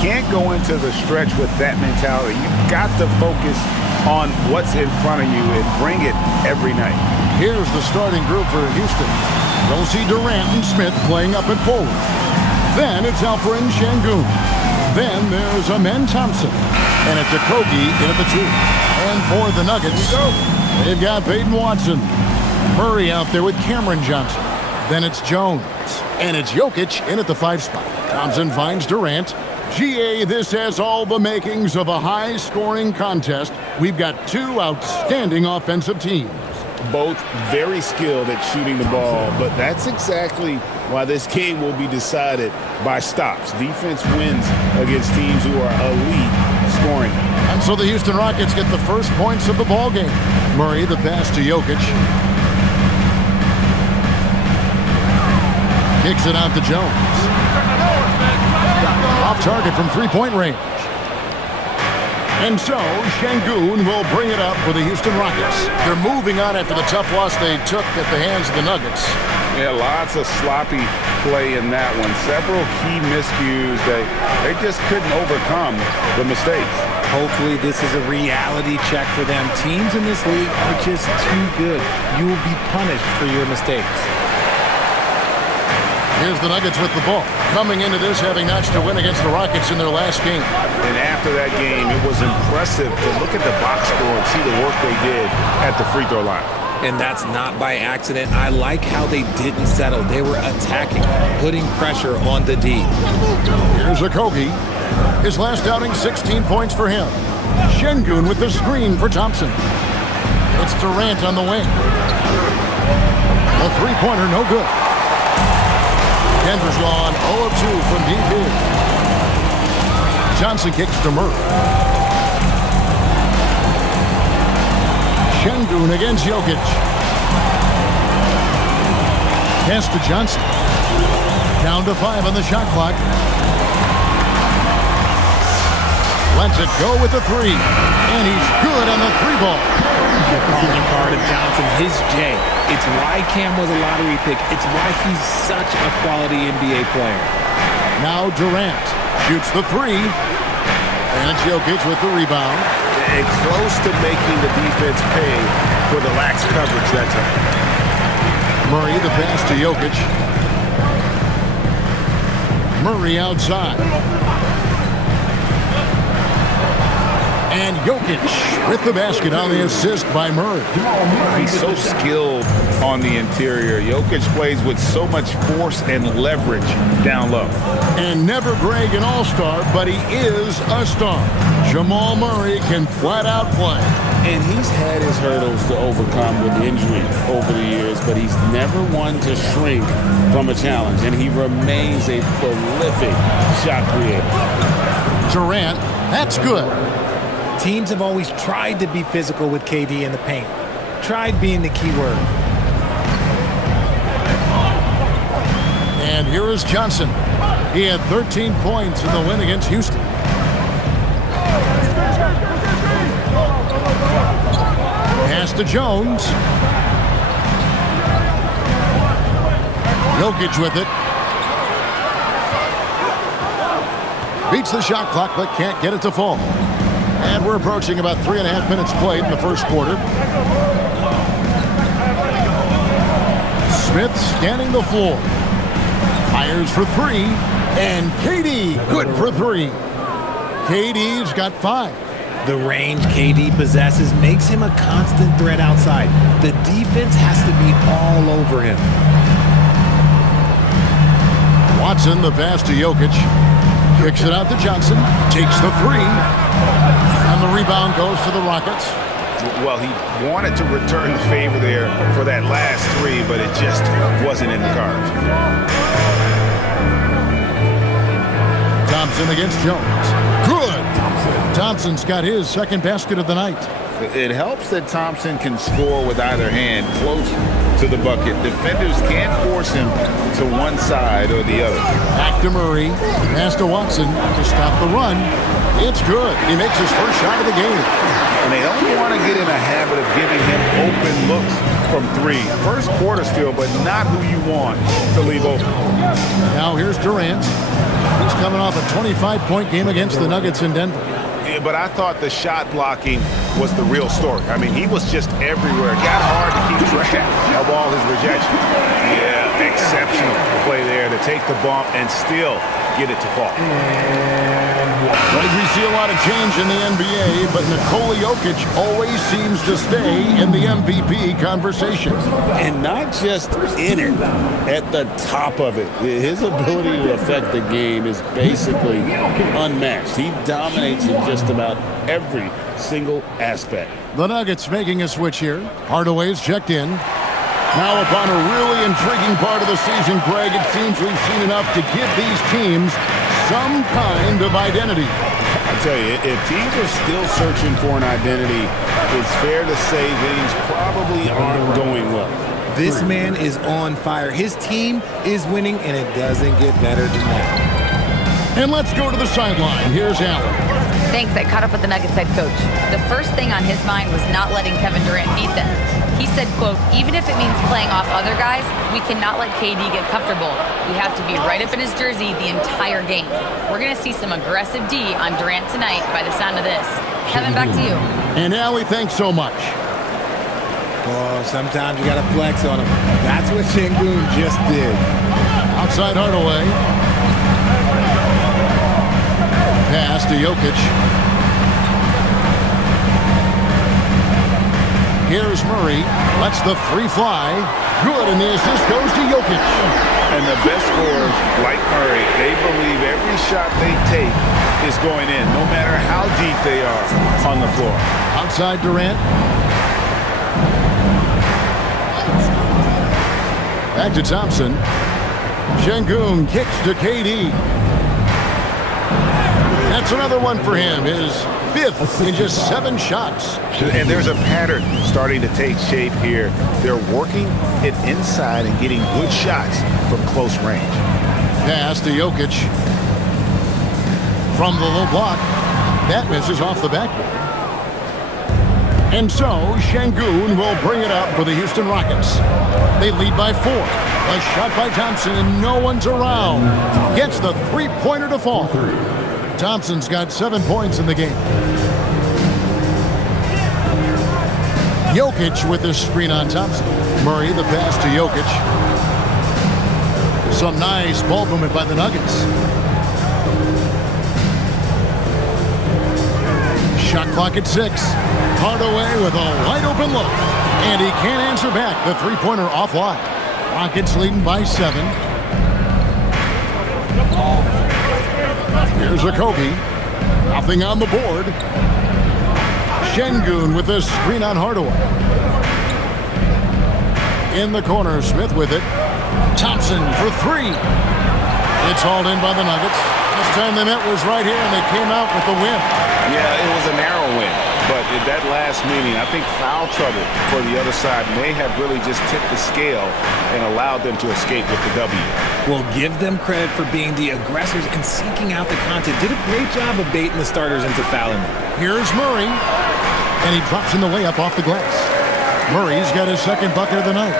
can't go into the stretch with that mentality. You've got to focus on what's in front of you and bring it every night. Here's the starting group for Houston. You'll see Durant and Smith playing up at forward. Then it's Alperen Şengün. Then there's Amen Thompson. And it's Okogie in at the 2. And for the Nuggets, they've got Peyton Watson. Murray out there with Cameron Johnson. Then it's Jones. And it's Jokic in at the 5 spot. Thompson finds Durant. GA, this has all the makings of a high-scoring contest. We've got 2 outstanding offensive teams. Both very skilled at shooting the ball, but that's exactly why this game will be decided by stops. Defense wins against teams who are elite scoring. And so the Houston Rockets get the first points of the ball game. Murray, the pass to Jokic. Kicks it out to Jones. Off target from three-point range. And so Şengün will bring it up for the Houston Rockets. They're moving on after the tough loss they took at the hands of the Nuggets. Yeah, lots of sloppy play in that one. Several key miscues. They just couldn't overcome the mistakes. Hopefully this is a reality check for them. Teams in this league are just too good. You will be punished for your mistakes. Here's the Nuggets with the ball. Coming into this having notched a win against the Rockets in their last game. And after that game, it was impressive to look at the box score and see the work they did at the free throw line. And that's not by accident. I like how they didn't settle. They were attacking, putting pressure on the D. Here's Okogie. His last outing, 16 points for him. Şengün with the screen for Thompson. It's Durant on the wing. A three-pointer, no good. Denver's gone 0 of 2 from deep in. Johnson kicks to Murray. Şengün against Jokic. Pass to Johnson. Down to 5 on the shot clock. Lets it go with the 3. And he's good on the 3-ball. The calling card of Johnson, his J. It's why Cam was a lottery pick. It's why he's such a quality NBA player. Now Durant shoots the 3. And it's Jokic with the rebound. And close to making the defense pay for the lax coverage that time. Murray, the pass to Jokic. Murray outside. And Jokic with the basket on the assist by Murray. He's so skilled on the interior. Jokic plays with so much force and leverage down low. And never Greg an all-star, but he is a star. Jamal Murray can flat out play. And he's had his hurdles to overcome with injury over the years, but he's never one to shrink from a challenge. And he remains a prolific shot creator. Durant, that's good. Teams have always tried to be physical with KD in the paint. Tried being the key word. And here is Johnson. He had 13 points in the win against Houston. Pass to Jones. Jokic with it. Beats the shot clock, but can't get it to fall. And we're approaching about 3.5 minutes played in the first quarter. Smith scanning the floor. Fires for 3. And KD, good for 3. KD's got 5. The range KD possesses makes him a constant threat outside. The defense has to be all over him. Watson, the pass to Jokic. Kicks it out to Johnson. Takes the 3. And the rebound goes to the Rockets. Well, he wanted to return the favor there for that last 3, but it just wasn't in the cards. Thompson against Jones. Good! Thompson's got his second basket of the night. It helps that Thompson can score with either hand close to the bucket. Defenders can't force him to one side or the other. Back to Murray. Pass to Watson to stop the run. It's good. He makes his first shot of the game. And they don't want to get in a habit of giving him open looks from three. First quarter still, but not who you want to leave open. Now here's Durant. He's coming off a 25-point game against the Nuggets in Denver. Yeah, but I thought the shot blocking was the real story. I mean, he was just everywhere. It got hard to keep track of all his rejections. Yeah, exceptional play there to take the bump and still get it to fall. Like we see a lot of change in the NBA, but Nikola Jokic always seems to stay in the MVP conversation. And not just in it, at the top of it. His ability to affect the game is basically unmatched. He dominates in just about every single aspect. The Nuggets making a switch here. Hardaway's checked in. Now upon a really intriguing part of the season, Greg, it seems we've seen enough to give these teams some kind of identity. I tell you, if teams are still searching for an identity, it's fair to say things probably aren't going well. This man is on fire. His team is winning, and it doesn't get better than that. And let's go to the sideline. Here's Allen. Thanks. I caught up with the Nuggets head coach. The first thing on his mind was not letting Kevin Durant beat them. He said, quote, even if it means playing off other guys, we cannot let KD get comfortable. We have to be right up in his jersey the entire game. We're going to see some aggressive D on Durant tonight by the sound of this. Kevin, back to you. And Allie, thanks so much. Oh, sometimes you got to flex on him. That's what Şengün just did. Outside Hardaway. Pass to Jokic. Here's Murray. Lets the three fly. Good, and the assist goes to Jokic. And the best scorers, like Murray, they believe every shot they take is going in, no matter how deep they are on the floor. Outside Durant. Back to Thompson. Şengün kicks to KD. That's another one for him. His fifth in just 7 shots. And there's a pattern starting to take shape here. They're working it inside and getting good shots from close range. Pass to Jokic. From the low block. That misses off the backboard. And so, Şengün will bring it up for the Houston Rockets. They lead by 4. A shot by Thompson, and no one's around. Gets the three-pointer to fall. Thompson's got 7 points in the game. Jokic with the screen on Thompson. Murray, the pass to Jokic. Some nice ball movement by the Nuggets. Shot clock at 6. Hardaway with a wide open look. And he can't answer back. The three-pointer offline. Rockets leading by 7. Here's Okogie. Nothing on the board. Şengün with the screen on Hardaway. In the corner, Smith with it. Thompson for 3. It's hauled in by the Nuggets. This time they met was right here, and they came out with the win. Yeah, it was a narrow win. But at that last meeting, I think foul trouble for the other side may have really just tipped the scale and allowed them to escape with the W. Well, give them credit for being the aggressors and seeking out the content. Did a great job of baiting the starters into fouling them. Here's Murray, and he drops in the layup off the glass. Murray's got his second bucket of the night.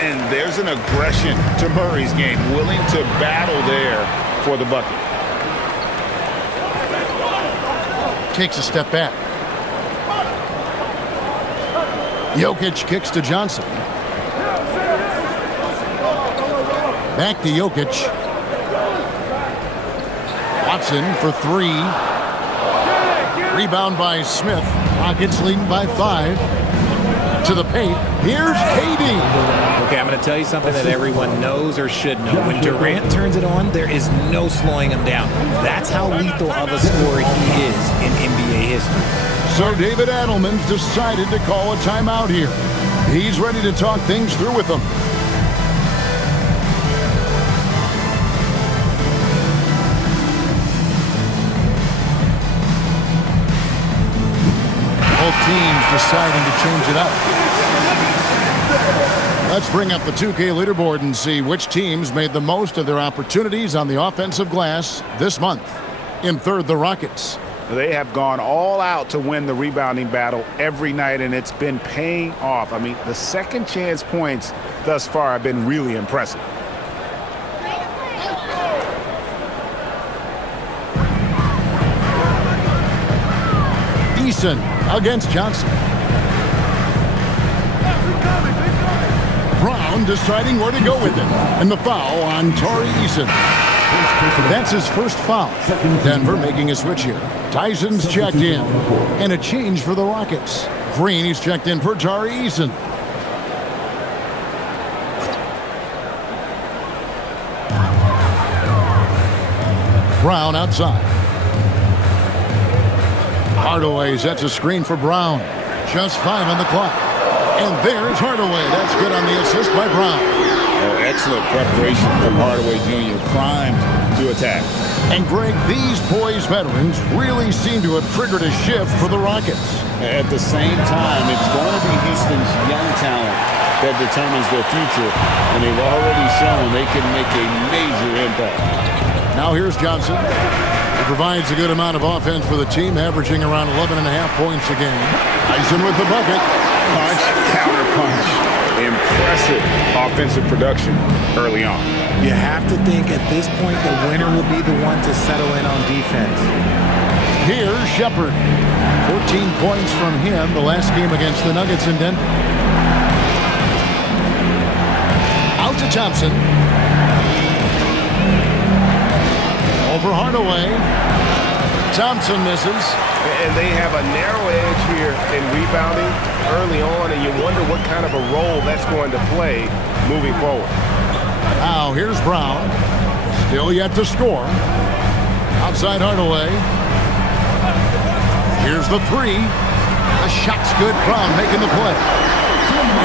And there's an aggression to Murray's game, willing to battle there for the bucket. Takes a step back. Jokic kicks to Johnson. Back to Jokic. Watson for 3. Rebound by Smith. Rockets leading by 5. To the paint. Here's KD. Okay, I'm going to tell you something that everyone knows or should know. When Durant turns it on, there is no slowing him down. That's how lethal of a scorer he is in NBA history. So David Adelman's decided to call a timeout here. He's ready to talk things through with them. Both teams deciding to change it up. Let's bring up the 2K leaderboard and see which teams made the most of their opportunities on the offensive glass this month. In third, the Rockets. They have gone all out to win the rebounding battle every night, and it's been paying off. I mean, the second chance points thus far have been really impressive. Eason against Johnson. Brown deciding where to go with it. And the foul on Tari Eason. That's his first foul. Denver making a switch here. Tyson's checked in. And a change for the Rockets. Green is checked in for Tari Eason. Brown outside. Hardaway sets a screen for Brown. Just 5 on the clock. And there's Hardaway. That's good on the assist by Brown. Oh, excellent preparation from Hardaway Jr. Primed to attack. And Greg, these poised veterans really seem to have triggered a shift for the Rockets. At the same time, it's going to be Houston's young talent that determines their future. And they've already shown they can make a major impact. Now here's Johnson. He provides a good amount of offense for the team, averaging around 11.5 points a game. Tyson with the bucket. Punch, counter punch. Impressive offensive production early on. You have to think at this point the winner will be the one to settle in on defense. Here's Shepherd. 14 points from him the last game against the Nuggets in Denver. Out to Thompson. Over Hardaway. Thompson misses. And they have a narrow edge here in rebounding early on, and you wonder what kind of a role that's going to play moving forward. Now here's Brown. Still yet to score. Outside Hardaway. Here's the three. The shot's good. Brown making the play.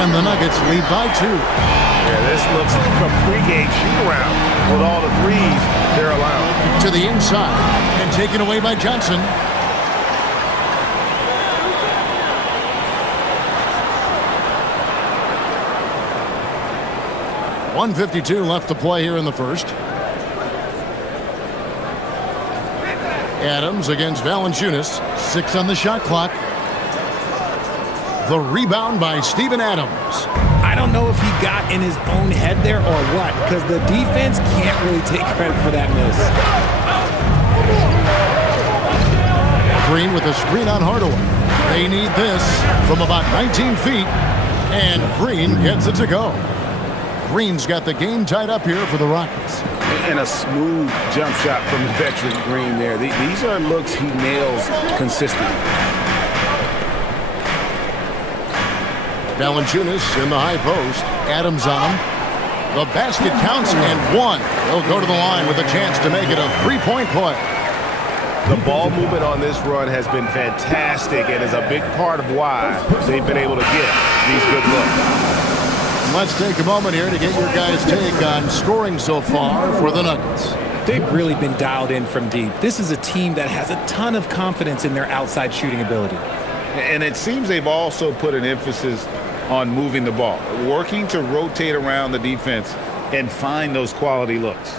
And the Nuggets lead by 2. Yeah, this looks like a pregame shoot-around with all the threes they're allowing. To the inside and taken away by Johnson. .152 left to play here in the first. Adams against Valanciunas. 6 on the shot clock. The rebound by Steven Adams. I don't know if he got in his own head there or what, because the defense can't really take credit for that miss. Green with a screen on Hardaway. They need this from about 19 feet. And Green gets it to go. Green's got the game tied up here for the Rockets. And a smooth jump shot from the veteran Green there. These are looks he nails consistently. Valanciunas in the high post. Adams on him. The basket counts and 1. He'll go to the line with a chance to make it a 3-point play. The ball movement on this run has been fantastic and is a big part of why they've been able to get these good looks. Let's take a moment here to get your guys' take on scoring so far for the Nuggets. They've really been dialed in from deep. This is a team that has a ton of confidence in their outside shooting ability. And it seems they've also put an emphasis on moving the ball, working to rotate around the defense and find those quality looks.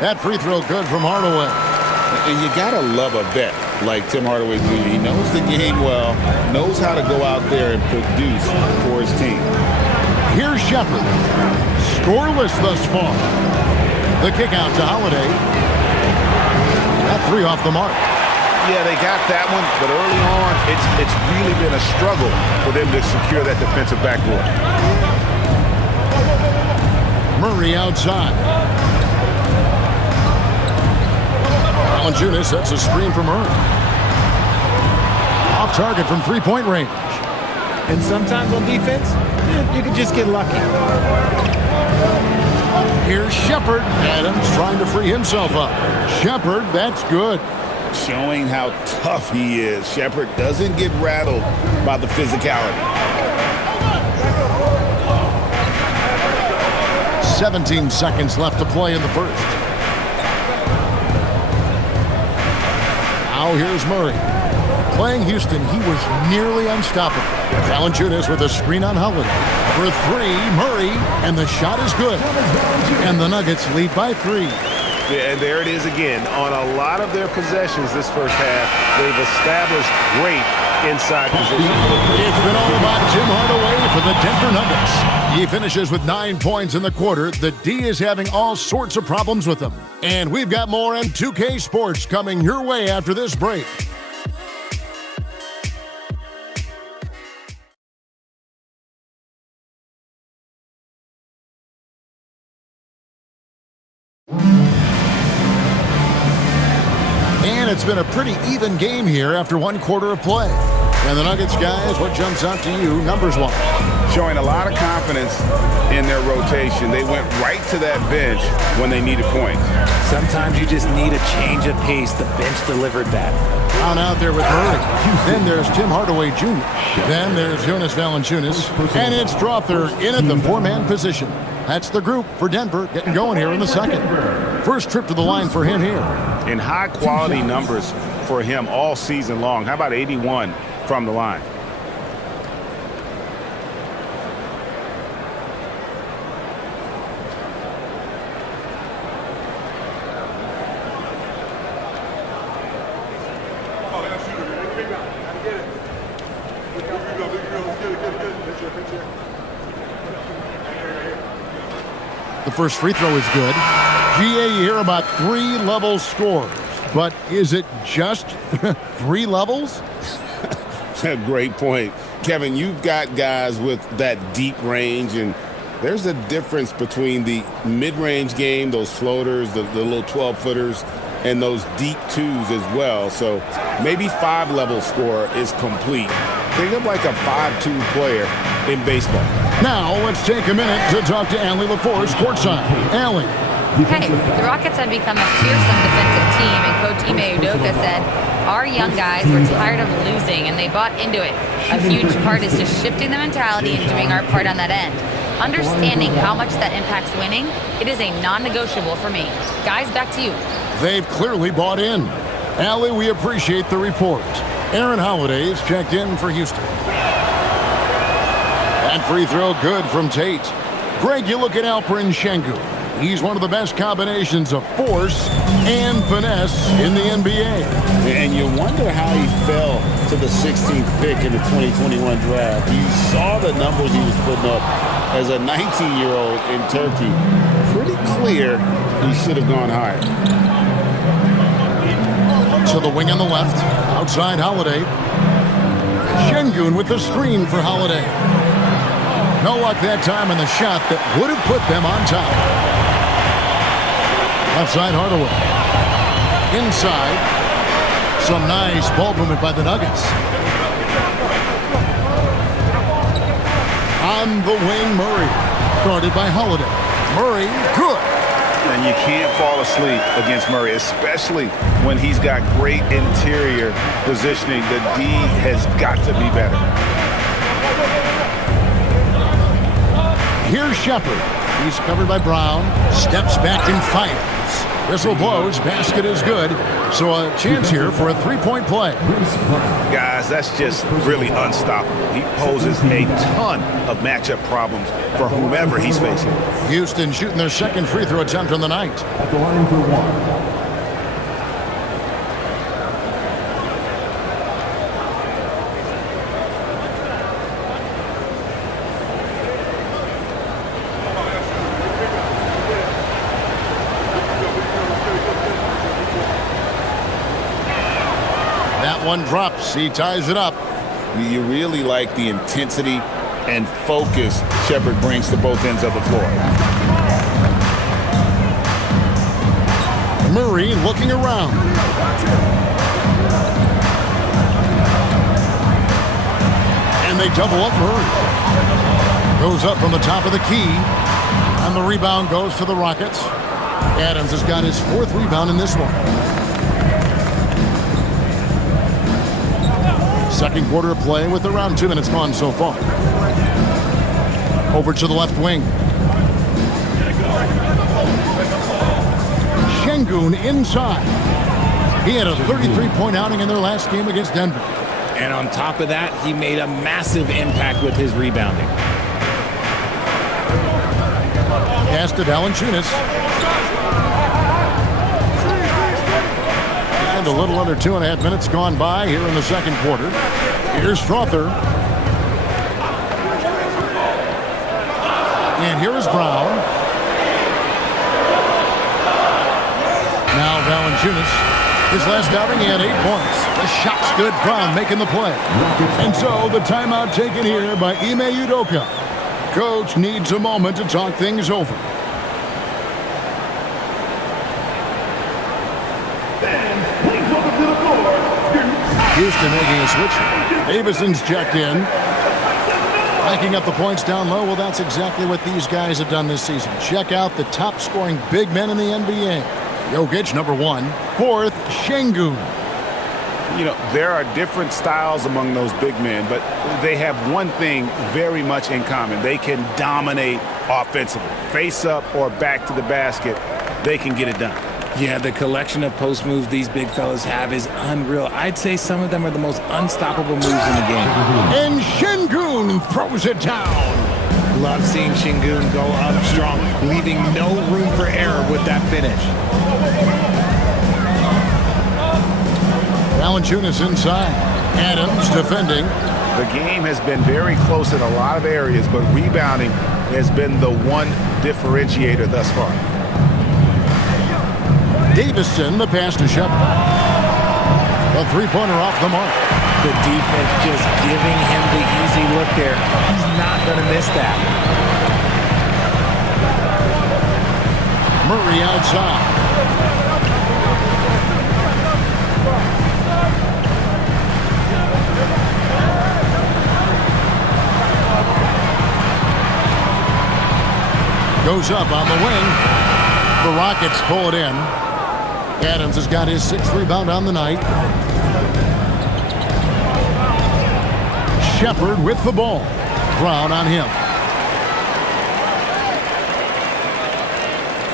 That free throw good from Hardaway. And you got to love a vet like Tim Hardaway Jr. He knows the game well, knows how to go out there and produce for his team. Here's Shepherd. Scoreless thus far. The kick out to Holiday. That 3 off the mark. Yeah, they got that one, but early on, it's really been a struggle for them to secure that defensive backboard. Murray outside. Valanciunas sets a screen for Murray. Off target from 3-point range. And sometimes on defense, you can just get lucky. Here's Shepherd. Adams trying to free himself up. Shepherd, that's good. Showing how tough he is. Shepherd doesn't get rattled by the physicality. 17 seconds left to play in the first. Now here's Murray. Playing Houston, he was nearly unstoppable. Valanciunas with a screen on Holiday. For 3, Murray, and the shot is good. And the Nuggets lead by 3. Yeah, and there it is again. On a lot of their possessions this first half, they've established great inside position. It's been all about Tim Hardaway for the Denver Nuggets. He finishes with 9 points in the quarter. The D is having all sorts of problems with him. And we've got more on 2K Sports coming your way after this break. And it's been a pretty even game here after one quarter of play. And the Nuggets, guys, what jumps out to you numbers-wise? Showing a lot of confidence in their rotation. They went right to that bench when they needed points. Sometimes you just need a change of pace. The bench delivered that. Down out there with Murray. Then there's Tim Hardaway Jr. Then there's Jonas Valanciunas. And it's Strother in at the four-man position. That's the group for Denver getting going here in the second. First trip to the line for him here. And high-quality numbers for him all season long. How about 81 from the line? The first free throw is good. GA, you hear about 3 level scores. But is it just 3 levels? Great point. Kevin, you've got guys with that deep range, and there's a difference between the mid-range game, those floaters, the little 12-footers, and those deep twos as well. So maybe 5-level score is complete. Think of like a 5-2 player in baseball. Now let's take a minute to talk to Allie LaForce courtside. Allie. Hey, the Rockets have become a fearsome defensive team, and Coach Ime Udoka said, our young guys were tired of losing, and they bought into it. A huge part is just shifting the mentality and doing our part on that end. Understanding how much that impacts winning, it is a non-negotiable for me. Guys, back to you. They've clearly bought in. Allie, we appreciate the report. Aaron Holiday's checked in for Houston. That free throw good from Tate. Greg, you look at Alperen Sengun. He's one of the best combinations of force and finesse in the NBA. And you wonder how he fell to the 16th pick in the 2021 draft. You saw the numbers he was putting up as a 19-year-old in Turkey. Pretty clear he should have gone higher. To the wing on the left, outside Holiday. Sengun with the screen for Holiday. No luck that time in the shot that would have put them on top. Left side Hardaway. Inside. Some nice ball movement by the Nuggets. On the wing, Murray. Guarded by Holiday. Murray, good. And you can't fall asleep against Murray, especially when he's got great interior positioning. The D has got to be better. Here's Shepard. He's covered by Brown. Steps back and fires. Whistle blows. Basket is good. So a chance here for a three-point play. Guys, that's just really unstoppable. He poses a ton of matchup problems for whomever he's facing. Houston shooting their second free throw attempt on the night. At the line for one. One drops. He ties it up. You really like the intensity and focus Shepard brings to both ends of the floor. Murray looking around. And they double up Murray. Goes up from the top of the key. And the rebound goes to the Rockets. Adams has got his 4th rebound in this one. Second quarter of play with around 2 minutes gone so far. Over to the left wing. Sengun inside. He had a 33-point outing in their last game against Denver. And on top of that, he made a massive impact with his rebounding. Pass to Valanciunas. a little under 2.5 minutes gone by here in the second quarter. Here's Strother. And here is Brown. Now Valanciunas. His last outing, he had 8 points. The shot's good. Brown making the play. And so the timeout taken here by Ime Udoka. Coach needs a moment to talk things over. Houston making a switch. Davison's checked in. Racking up the points down low. Well, that's exactly what these guys have done this season. Check out the top scoring big men in the NBA. Jokic, number 1. 4th, Şengün. You know, there are different styles among those big men, but they have one thing very much in common. They can dominate offensively. Face up or back to the basket, they can get it done. Yeah, the collection of post moves these big fellas have is unreal. I'd say some of them are the most unstoppable moves in the game. And Şengün throws it down. Love seeing Şengün go up strong, leaving no room for error with that finish. Valanciunas inside. Adams defending. The game has been very close in a lot of areas, but rebounding has been the one differentiator thus far. Davison, the pass to Shepard. A three-pointer off the mark. The defense just giving him the easy look there. He's not going to miss that. Murray outside. Goes up on the wing. The Rockets pull it in. Adams has got his 6th rebound on the night. Shepard with the ball. Brown on him.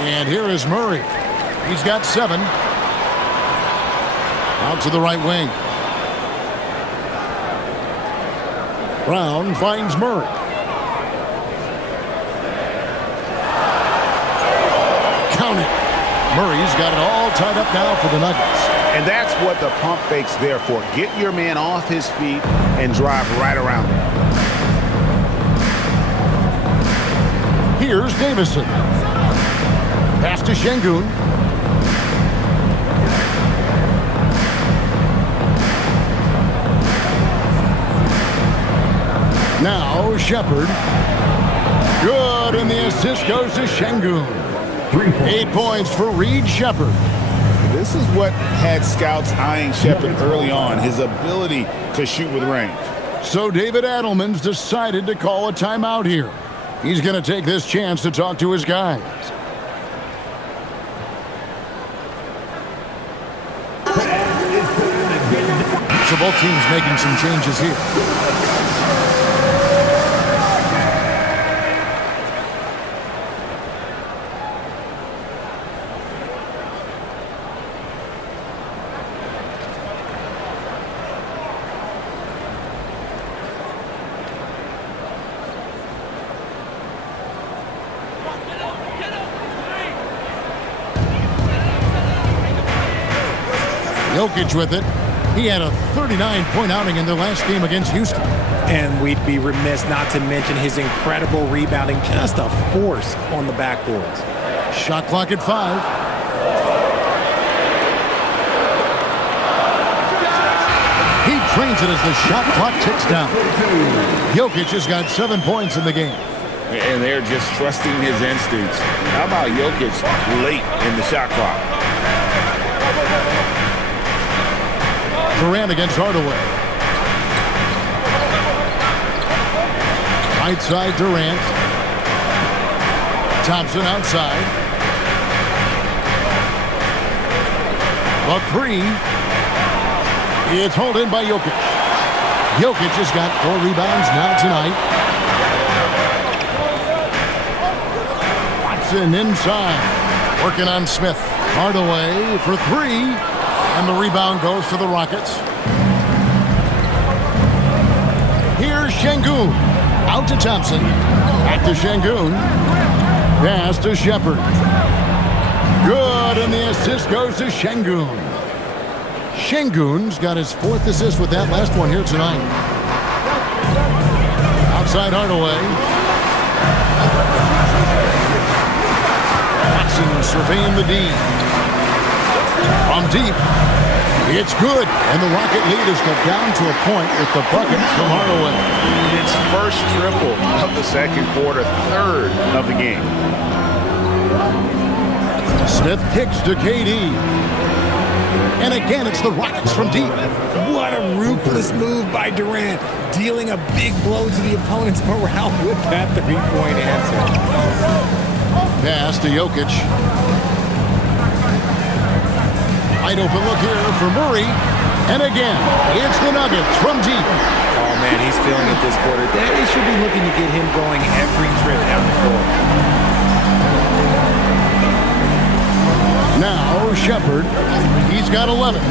And here is Murray. He's got 7. Out to the right wing. Brown finds Murray. Count it. Murray's got it all tied up now for the Nuggets. And that's what the pump fake's there for. Get your man off his feet and drive right around him. Here's Davison. Pass to Şengün. Now Shepard. Good, and the assist goes to Şengün. 8 points for Reed Shepard. This is what had scouts eyeing Shepard early on, his ability to shoot with range. So David Adelman's decided to call a timeout here. He's going to take this chance to talk to his guys. So both teams making some changes here. Jokic with it. He had a 39-point outing in their last game against Houston. And we'd be remiss not to mention his incredible rebounding, just a force on the backboards. Shot clock at 5. He trains it as the shot clock ticks down. Jokic has got 7 points in the game. And they're just trusting his instincts. How about Jokic late in the shot clock? Durant against Hardaway. Right side Durant. Thompson outside. A 3. It's hauled in by Jokic. Jokic has got 4 rebounds now tonight. Watson inside. Working on Smith. Hardaway for 3. And the rebound goes to the Rockets. Here's Şengün. Out to Thompson. Back to Şengün. Pass to Shepard. Good, and the assist goes to Şengün. Şengün's got his 4th assist with that last one here tonight. Outside Hardaway. Watson surveying the D. From deep. It's good. And the Rocket lead is cut down to a point with the bucket from Hardaway. It's first triple of the second quarter, 3rd of the game. Smith kicks to KD. And again, it's the Rockets from deep. What a ruthless move by Durant, dealing a big blow to the opponent's morale with that three-point answer. Pass to Jokic. Wide open look here for Murray. And again, it's the Nuggets from deep. Oh, man, he's feeling it this quarter. They should be looking to get him going every trip down the floor. Now, Shepherd. He's got 11.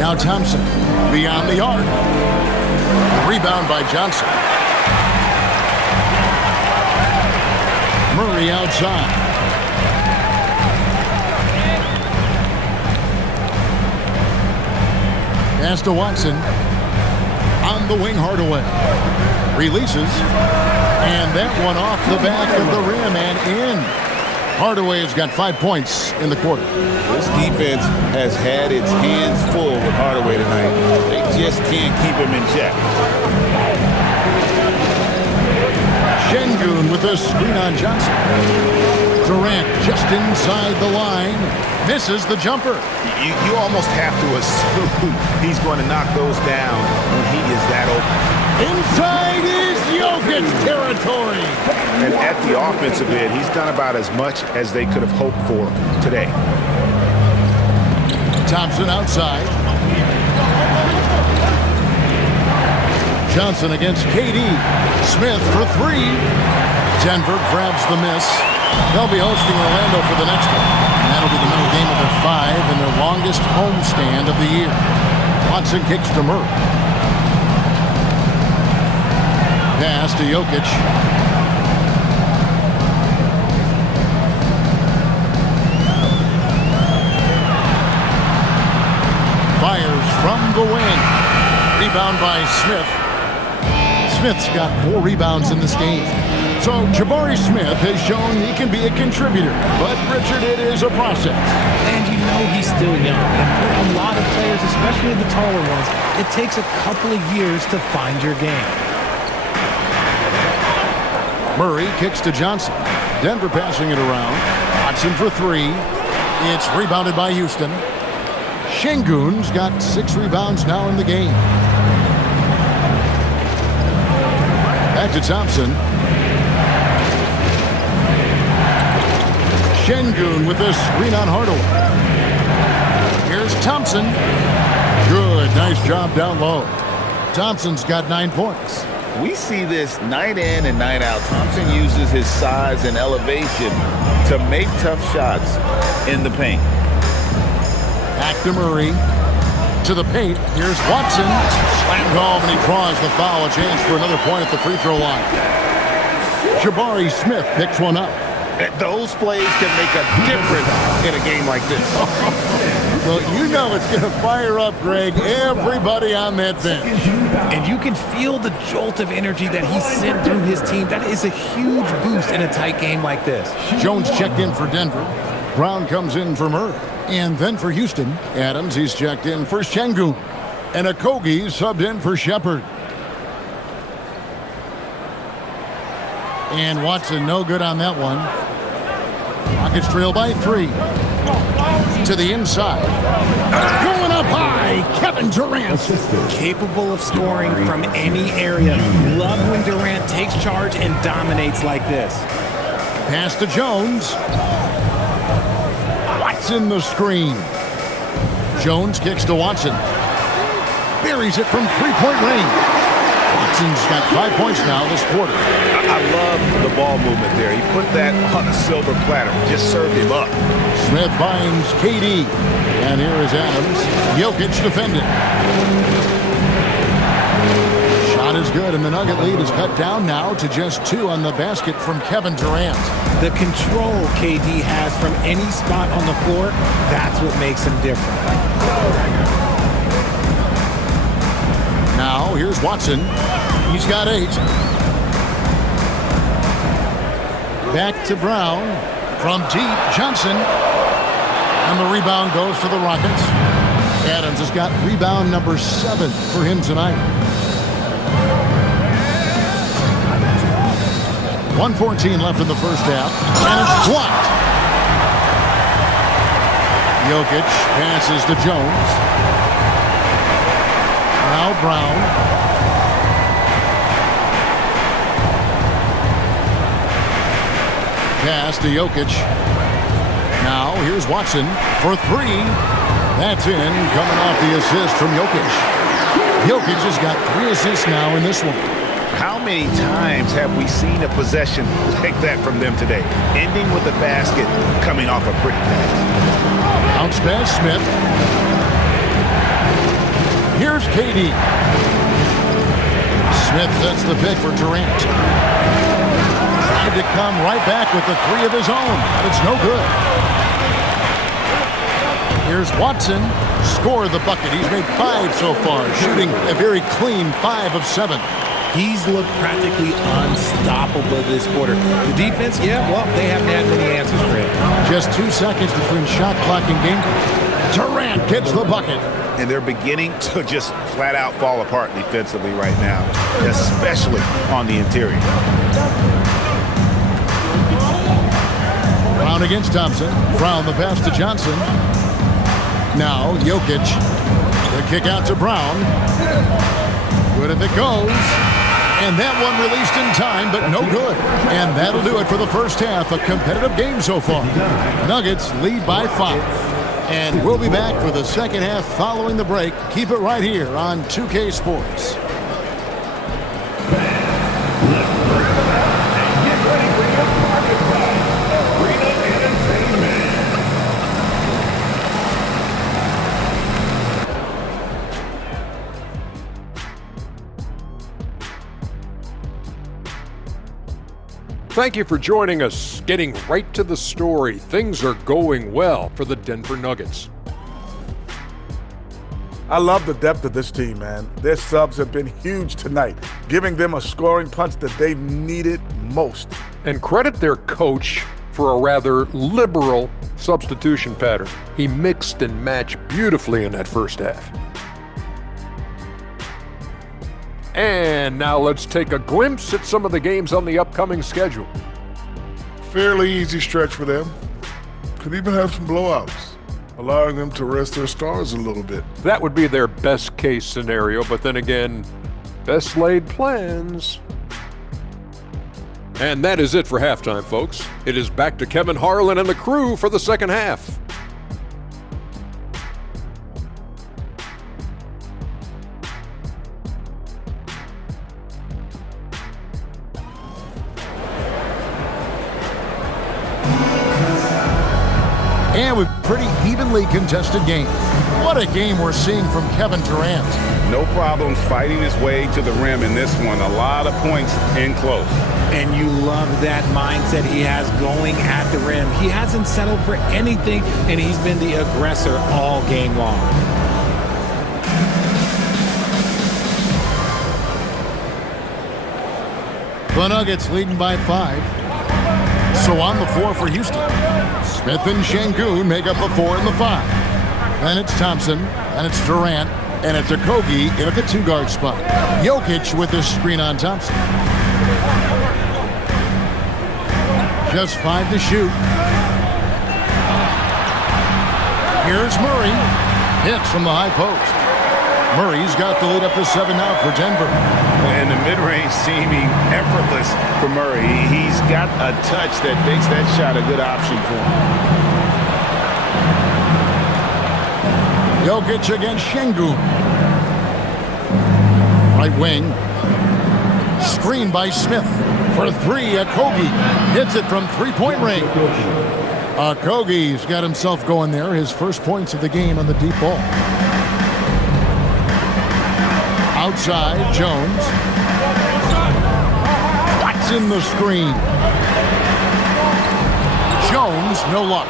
Now Thompson beyond the arc. Rebound by Johnson. Murray outside. Pass to Watson. On the wing, Hardaway. Releases. And that one off the back of the rim and in. Hardaway has got 5 points in the quarter. This defense has had its hands full with Hardaway tonight. They just can't keep him in check. Şengün with a screen on Johnson. Durant just inside the line. Misses the jumper. You almost have to assume he's going to knock those down when he is that open. Inside is Jokic territory. And at the offensive end, he's done about as much as they could have hoped for today. Thompson outside. Johnson against KD. Smith for 3. Denver grabs the miss. They'll be hosting Orlando for the next one. And that'll be the middle game of their 5 and their longest homestand of the year. Watson kicks to Murray. Pass to Jokic. Fires from the wing. Rebound by Smith. Smith's got 4 rebounds in this game. So Jabari Smith has shown he can be a contributor. But, Richard, it is a process. And you know he's still young. And for a lot of players, especially the taller ones, it takes a couple of years to find your game. Murray kicks to Johnson. Denver passing it around. Watson for 3. It's rebounded by Houston. Şengün's got 6 rebounds now in the game. Back to Thompson. Şengün with a screen on Hardaway. Here's Thompson. Good. Nice job down low. Thompson's got 9 points. We see this night in and night out. Thompson uses his size and elevation to make tough shots in the paint. Back to Murray. To the paint. Here's Watson. Slam golf, and he draws the foul. A chance for another point at the free throw line. Jabari Smith picks one up. Those plays can make a difference in a game like this. Well, you know it's going to fire up, Greg, everybody on that bench. And you can feel the jolt of energy that he sent through his team. That is a huge boost in a tight game like this. Jones checked in for Denver. Brown comes in for Murray. And then for Houston, Adams, he's checked in for Şengün. And Okogie subbed in for Shepherd. And Watson, no good on that one. Rockets trail by 3. To the inside. Going up high, Kevin Durant. Capable of scoring from any area. Love when Durant takes charge and dominates like this. Pass to Jones. Watson the screen. Jones kicks to Watson. Buries it from 3-point range. Watson's got 5 points now this quarter. I love the ball movement there. He put that on a silver platter. Just served him up. Smith finds KD. And here is Adams. Jokic defending. Shot is good, and the Nugget lead is cut down now to just 2 on the basket from Kevin Durant. The control KD has from any spot on the floor, that's what makes him different. Now, here's Watson. He's got 8. Back to Brown. From deep, Johnson. And the rebound goes to the Rockets. Adams has got rebound number 7 for him tonight. 1:14 left in the first half. And it's blocked. Jokic passes to Jones. Now Brown. Pass to Jokic. Now here's Watson for 3. That's in, coming off the assist from Jokic. Jokic has got 3 assists now in this one. How many times have we seen a possession like that from them today? Ending with a basket, coming off a pretty pass. Bounce pass, Smith. Here's KD. Smith sets the pick for Durant. Tried to come right back with the 3 of his own, but it's no good. Here's Watson. Scored the bucket. He's made 5 so far, shooting a very clean 5 of 7. He's looked practically unstoppable this quarter. The defense, yeah, well, they haven't had many answers for him. Just 2 seconds between shot clock and game. Durant gets the bucket. And they're beginning to just flat out fall apart defensively right now, especially on the interior. Brown against Thompson. Brown the pass to Johnson. Now Jokic. The kick out to Brown. Good if it goes. And that one released in time, but no good. And that'll do it for the first half. A competitive game so far. Nuggets lead by 5. And we'll be back for the second half following the break. Keep it right here on 2K Sports. Thank you for joining us. Getting right to the story, things are going well for the Denver Nuggets. I love the depth of this team, man. Their subs have been huge tonight, giving them a scoring punch that they needed most. And credit their coach for a rather liberal substitution pattern. He mixed and matched beautifully in that first half. And now let's take a glimpse at some of the games on the upcoming schedule. Fairly easy stretch for them. Could even have some blowouts, allowing them to rest their stars a little bit. That would be their best case scenario, but then again, best laid plans. And that is it for halftime, folks. It is back to Kevin Harlan and the crew for the second half. And with pretty evenly contested game. What a game we're seeing from Kevin Durant. No problems fighting his way to the rim in this one. A lot of points in close. And you love that mindset he has going at the rim. He hasn't settled for anything, and he's been the aggressor all game long. The Nuggets leading by 5. So on the floor for Houston. Smith and Şengün make up the 4 and the 5. Then it's Thompson, and it's Durant, and it's Okogie in at the 2-guard spot. Jokic with this screen on Thompson. Just 5 to shoot. Here's Murray. Hits from the high post. Murray's got the lead up to 7 now for Denver. And the mid-range seeming effortless for Murray. He's got a touch that makes that shot a good option for him. Jokic against Şengün. Right wing. Screen by Smith. For 3, Okogie hits it from 3-point range. Okogie's got himself going there. His first points of the game on the deep ball. Outside, Jones. Gets in the screen. Jones, no luck.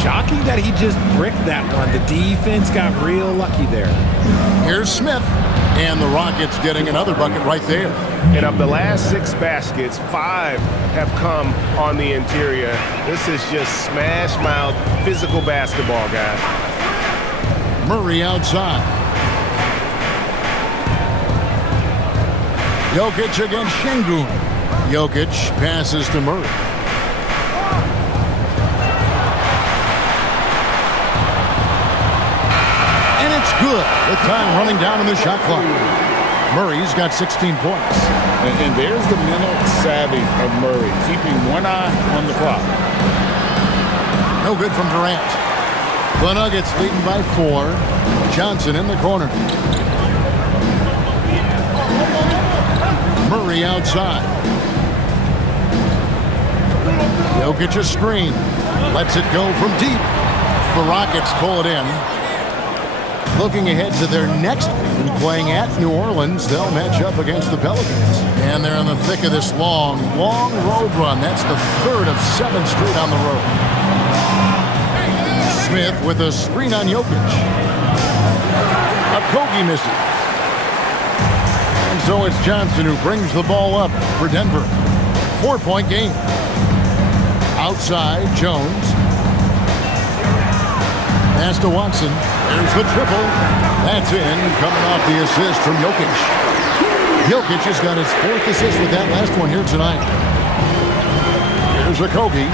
Shocking that he just bricked that one. The defense got real lucky there. Here's Smith. And the Rockets getting another bucket right there. And of the last 6 baskets, 5 have come on the interior. This is just smash-mouth physical basketball, guys. Murray outside. Jokic against Şengün. Jokic passes to Murray. And it's good. The time running down in the shot clock. Murray's got 16 points. And there's the mental savvy of Murray, keeping one eye on the clock. No good from Durant. The Nuggets leading by 4. Johnson in the corner. Murray outside. Jokic a screen. Lets it go from deep. The Rockets pull it in. Looking ahead to their next game, playing at New Orleans, they'll match up against the Pelicans. And they're in the thick of this long road run. That's the 3rd of 7 straight on the road. Smith with a screen on Jokic. Kogi misses. And so it's Johnson who brings the ball up for Denver. 4-point game. Outside, Jones. Pass to Watson. There's the triple. That's in, coming off the assist from Jokic. Jokic has got his 4th assist with that last one here tonight. Here's a Kogi.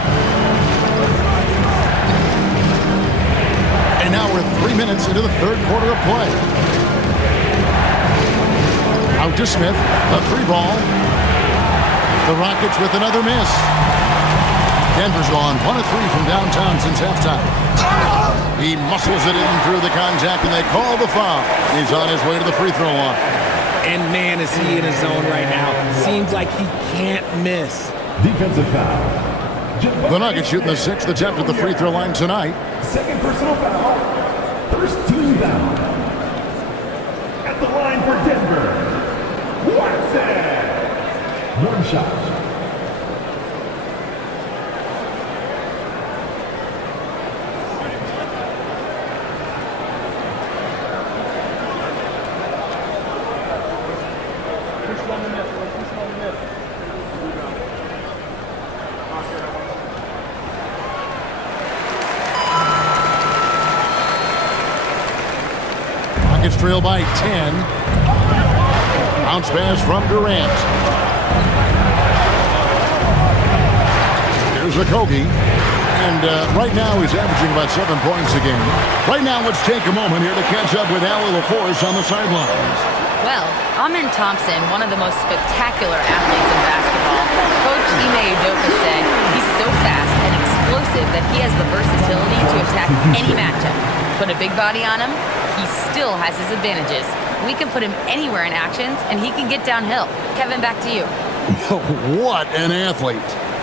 And now we're 3 minutes into the 3rd quarter of play. Out to Smith, a 3-ball. The Rockets with another miss. Denver's gone 1 of 3 from downtown since halftime. He muscles it in through the contact, and they call the foul. He's on his way to the free throw line. And man, is he in his zone right now. Seems like he can't miss. Defensive foul. The Nuggets shooting the 6th attempt at the free throw line tonight. Second personal foul. First team foul. At the line for Denver. Watson. 1 shot. Rockets trail by 10. Bounce pass from Durant. Here's a Kogi. And right now he's averaging about 7 points a game. Right now, let's take a moment here to catch up with Allie LaForce on the sidelines. Well, Amen Thompson, one of the most spectacular athletes in basketball. Coach Ime Udoka said he's so fast and explosive that he has the versatility to attack any matchup. Put a big body on him, he still has his advantages. We can put him anywhere in actions, and he can get downhill. Kevin, back to you. What an athlete.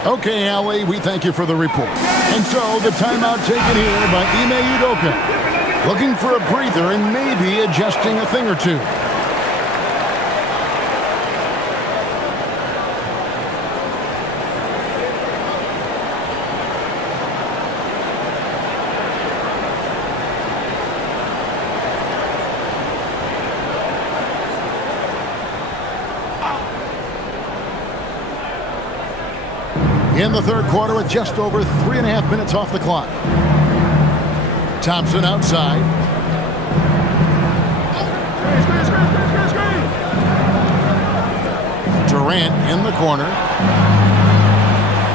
Okay, Allie, we thank you for the report. And so the timeout taken here by Ime Udoka. Looking for a breather and maybe adjusting a thing or two. In the 3rd quarter with just over 3.5 minutes off the clock. Thompson outside. Durant in the corner.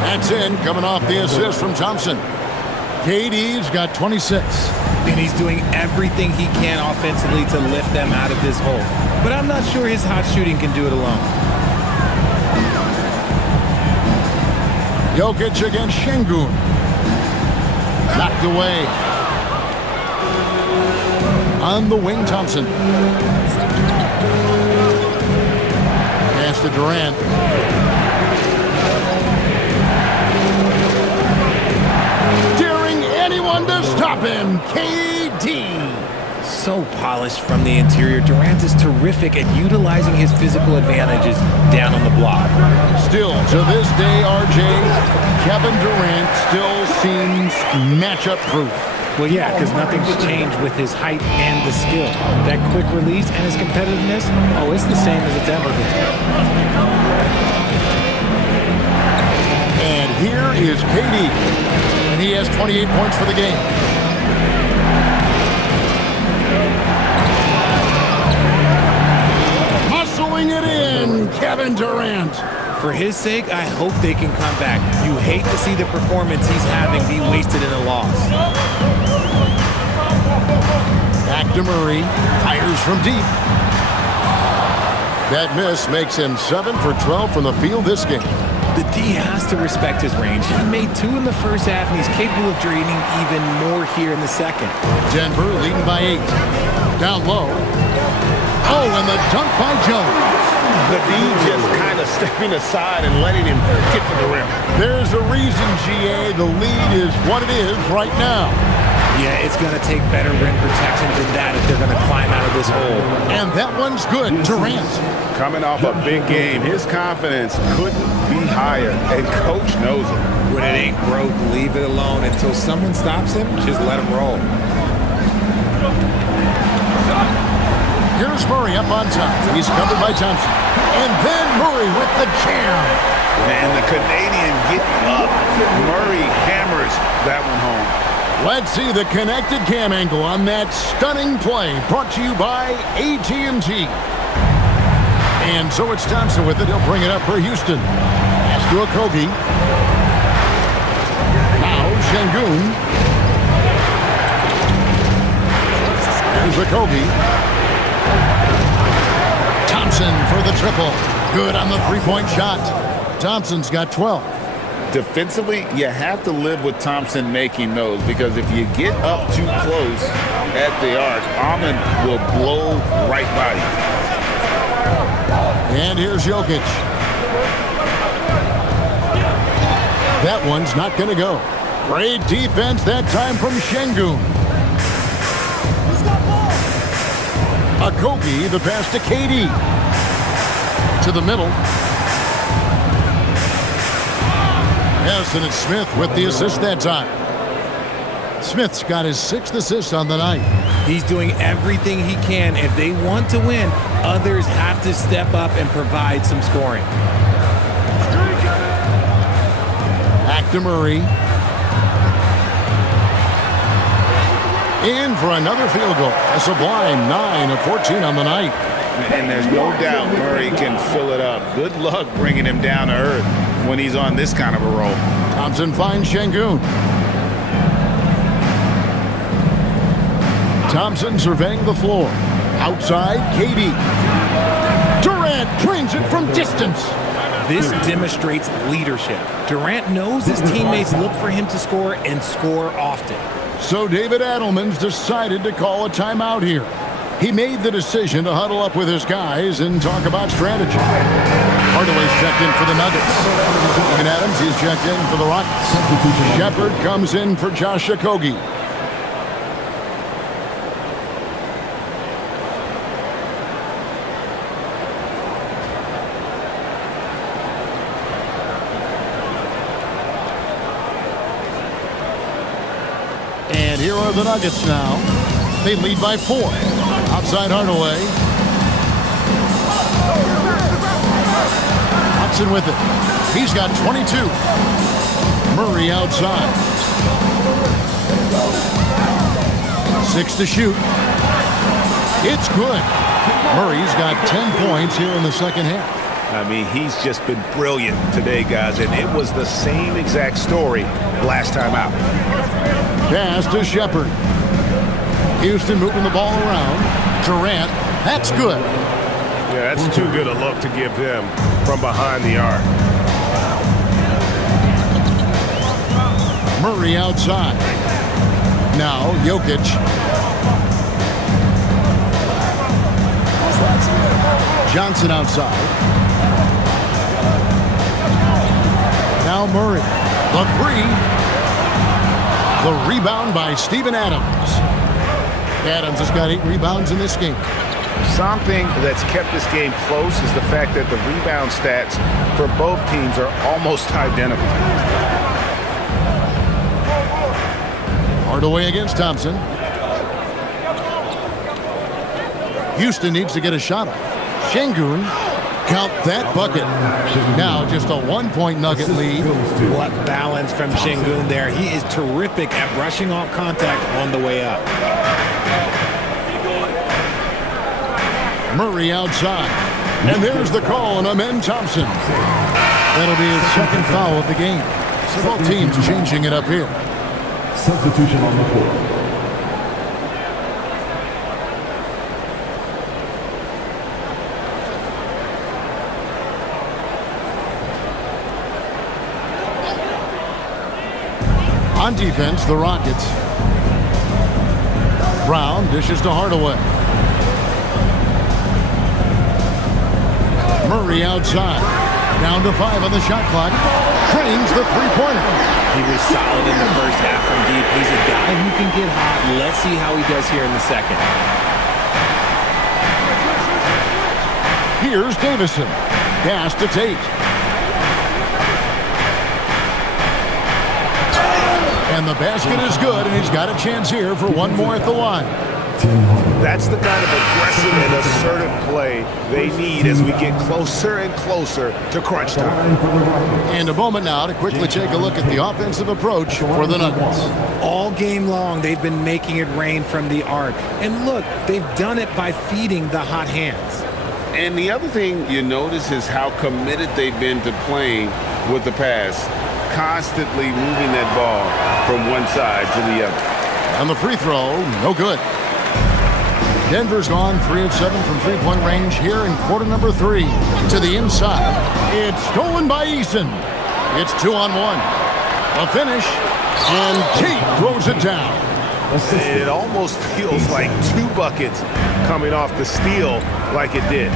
That's in, coming off the assist from Thompson. KD's got 26. And he's doing everything he can offensively to lift them out of this hole. But I'm not sure his hot shooting can do it alone. Jokic against Şengün. Knocked away. On the wing, Thompson. Pass to Durant. Daring anyone to stop him. KD. so polished from the interior. Durant is terrific at utilizing his physical advantages down on the block. Still, to this day, RJ, Kevin Durant still seems matchup proof. Well, yeah, because nothing's changed with his height and the skill. That quick release and his competitiveness, oh, it's the same as it's ever been. And here is KD, and he has 28 points for the game. Muscling it in, Kevin Durant. For his sake, I hope they can come back. You hate to see the performance he's having be wasted in a loss. Back to Murray, fires from deep. That miss makes him 7 for 12 from the field this game. The D has to respect his range. He made 2 in the first half, and he's capable of draining even more here in the second. Denver leading by 8. Down low. Oh, and the dunk by Jones. The D just kind of stepping aside and letting him get to the rim. There's a reason, GA, the lead is what it is right now. Yeah, it's going to take better rim protection than that if they're going to climb out of this hole. And that one's good. Durant. Coming off a big game, his confidence couldn't be higher, and Coach knows it. When it ain't broke, leave it alone. Until someone stops him, just let him roll. Here's Murray up on top. He's covered by Thompson. And then Murray with the jam. And the Canadian getting up. Murray hammers that one home. Let's see the connected cam angle on that stunning play. Brought to you by AT&T. And so it's Thompson with it. He'll bring it up for Houston. Pass to Okogie. Now Şengün. There's Okogie. Thompson for the triple. Good on the three-point shot. Thompson's got 12. Defensively, you have to live with Thompson making those, because if you get up too close at the arc, Ahmed will blow right by you. And here's Jokic. That one's not going to go. Great defense that time from Şengün. Okogie, the pass to KD. To the middle. Yes, and it's Smith with the assist that time. Smith's got his 6th assist on the night. He's doing everything he can. If they want to win, others have to step up and provide some scoring. Back to Murray. In for another field goal. A sublime 9 of 14 on the night. And there's no doubt Murray can fill it up. Good luck bringing him down to earth when he's on this kind of a roll. Thompson finds Şengün. Thompson surveying the floor. Outside, KD. Durant drains it from distance. This demonstrates leadership. Durant knows his teammates look for him to score and score often. So David Adelman's decided to call a timeout here. He made the decision to huddle up with his guys and talk about strategy. Hardaway's checked in for the Nuggets. Steven Adams, he's checked in for the Rockets. Shepard comes in for Josh Okogie. And here are the Nuggets now. They lead by 4. Outside Hardaway. Hudson with it. He's got 22. Murray outside. 6 to shoot. It's good. Murray's got 10 points here in the second half. I mean, he's just been brilliant today, guys, and it was the same exact story last time out. Pass to Shepard. Houston moving the ball around. Durant, that's good. Yeah, that's too good a look to give them from behind the arc. Murray outside. Now Jokic. Johnson outside. Now Murray. The 3. The rebound by Steven Adams. Adams has got 8 rebounds in this game. Something that's kept this game close is the fact that the rebound stats for both teams are almost identical. Hardaway against Thompson. Houston needs to get a shot off. Şengün, count that bucket. Now just a 1-point Nugget lead. What balance from Şengün there. He is terrific at brushing off contact on the way up. Murray outside. And there's the call on Amen Thompson. That'll be his second foul of the game. So both teams changing it up here. Substitution on the floor. On defense, the Rockets. Brown dishes to Hardaway. Murray outside. Down to 5 on the shot clock. Trains the three-pointer. He was solid in the first half from deep. He's a guy who can get hot. Let's see how he does here in the second. Here's Davison. Pass to Tate. And the basket is good, and he's got a chance here for one more at the line. That's the kind of aggressive and assertive play they need as we get closer and closer to crunch time. And a moment now to quickly take a look at the offensive approach for the Nuggets. All game long, they've been making it rain from the arc. And look, they've done it by feeding the hot hands. And the other thing you notice is how committed they've been to playing with the pass, constantly moving that ball from one side to the other. And the free throw, no good. Denver's gone 3 of 7 from three-point range here in quarter number 3. To the inside. It's stolen by Eason. It's 2-on-1. A finish. And Tate throws it down. It almost feels like 2 buckets coming off the steal like it did.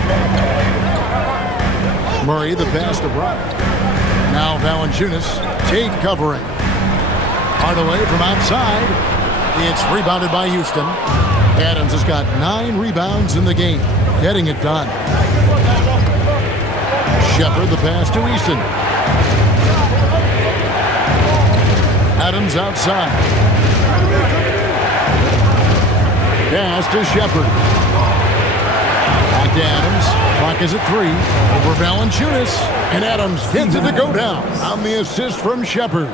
Murray the pass to Brown. Now Valanciunas. Tate covering. Hardaway from outside. It's rebounded by Houston. Adams has got 9 rebounds in the game, getting it done. Shepard the pass to Eason. Adams outside. Pass to Shepard. Back to Adams. Clock is at 3. Over Valanciunas. And Adams gets it to go down on the assist from Shepard.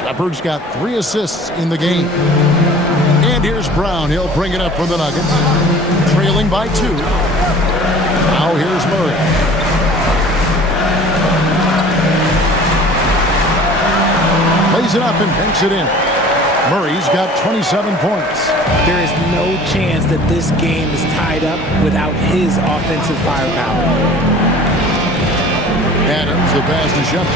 Shepard's got 3 assists in the game. And here's Brown. He'll bring it up for the Nuggets. Trailing by 2. Now here's Murray. Lays it up and banks it in. Murray's got 27 points. There is no chance that this game is tied up without his offensive firepower. Adams, the pass to Shepard.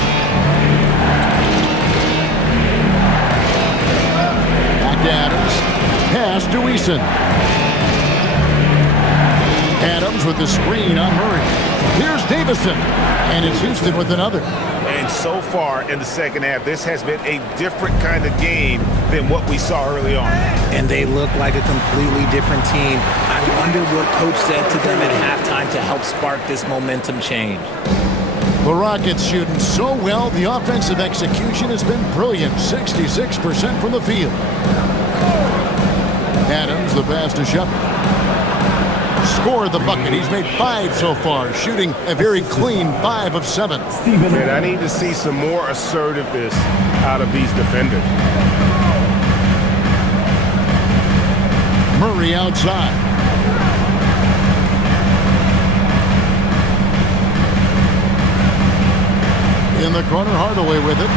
Back to Adams. Pass to Eason. Adams with the screen on Murray. Here's Davison. And it's Houston with another. And so far in the second half, this has been a different kind of game than what we saw early on. And they look like a completely different team. I wonder what coach said to them at halftime to help spark this momentum change. The Rockets shooting so well, the offensive execution has been brilliant. 66% from the field. Adams, the pass to Shepard. Scored the bucket. He's made 5 so far, shooting a very clean 5 of 7. And I need to see some more assertiveness out of these defenders. Murray outside. In the corner, Hardaway with it.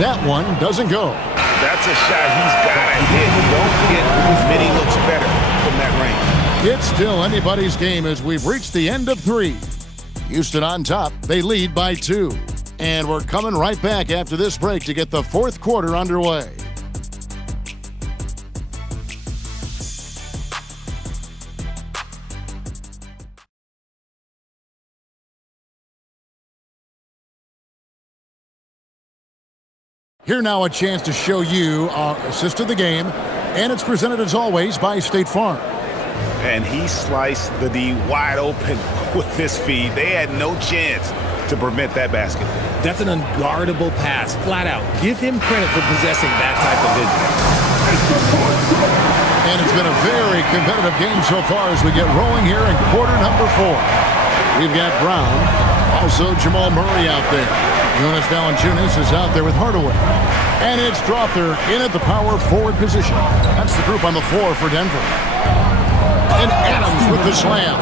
That one doesn't go. That's a shot he's got to hit. Don't get many looks better from that range. It's still anybody's game as we've reached the end of 3. Houston on top. They lead by 2. And we're coming right back after this break to get the 4th quarter underway. Here now a chance to show you our assist of the game, and it's presented as always by State Farm. And he sliced the D wide open with this feed. They had no chance to prevent that basket. That's an unguardable pass, flat out. Give him credit for possessing that type of vision. And it's been a very competitive game so far as we get rolling here in quarter number 4. We've got Brown, also Jamal Murray out there. Jonas Valanciunas is out there with Hardaway. And it's Strother in at the power forward position. That's the group on the floor for Denver. And Adams with the slam.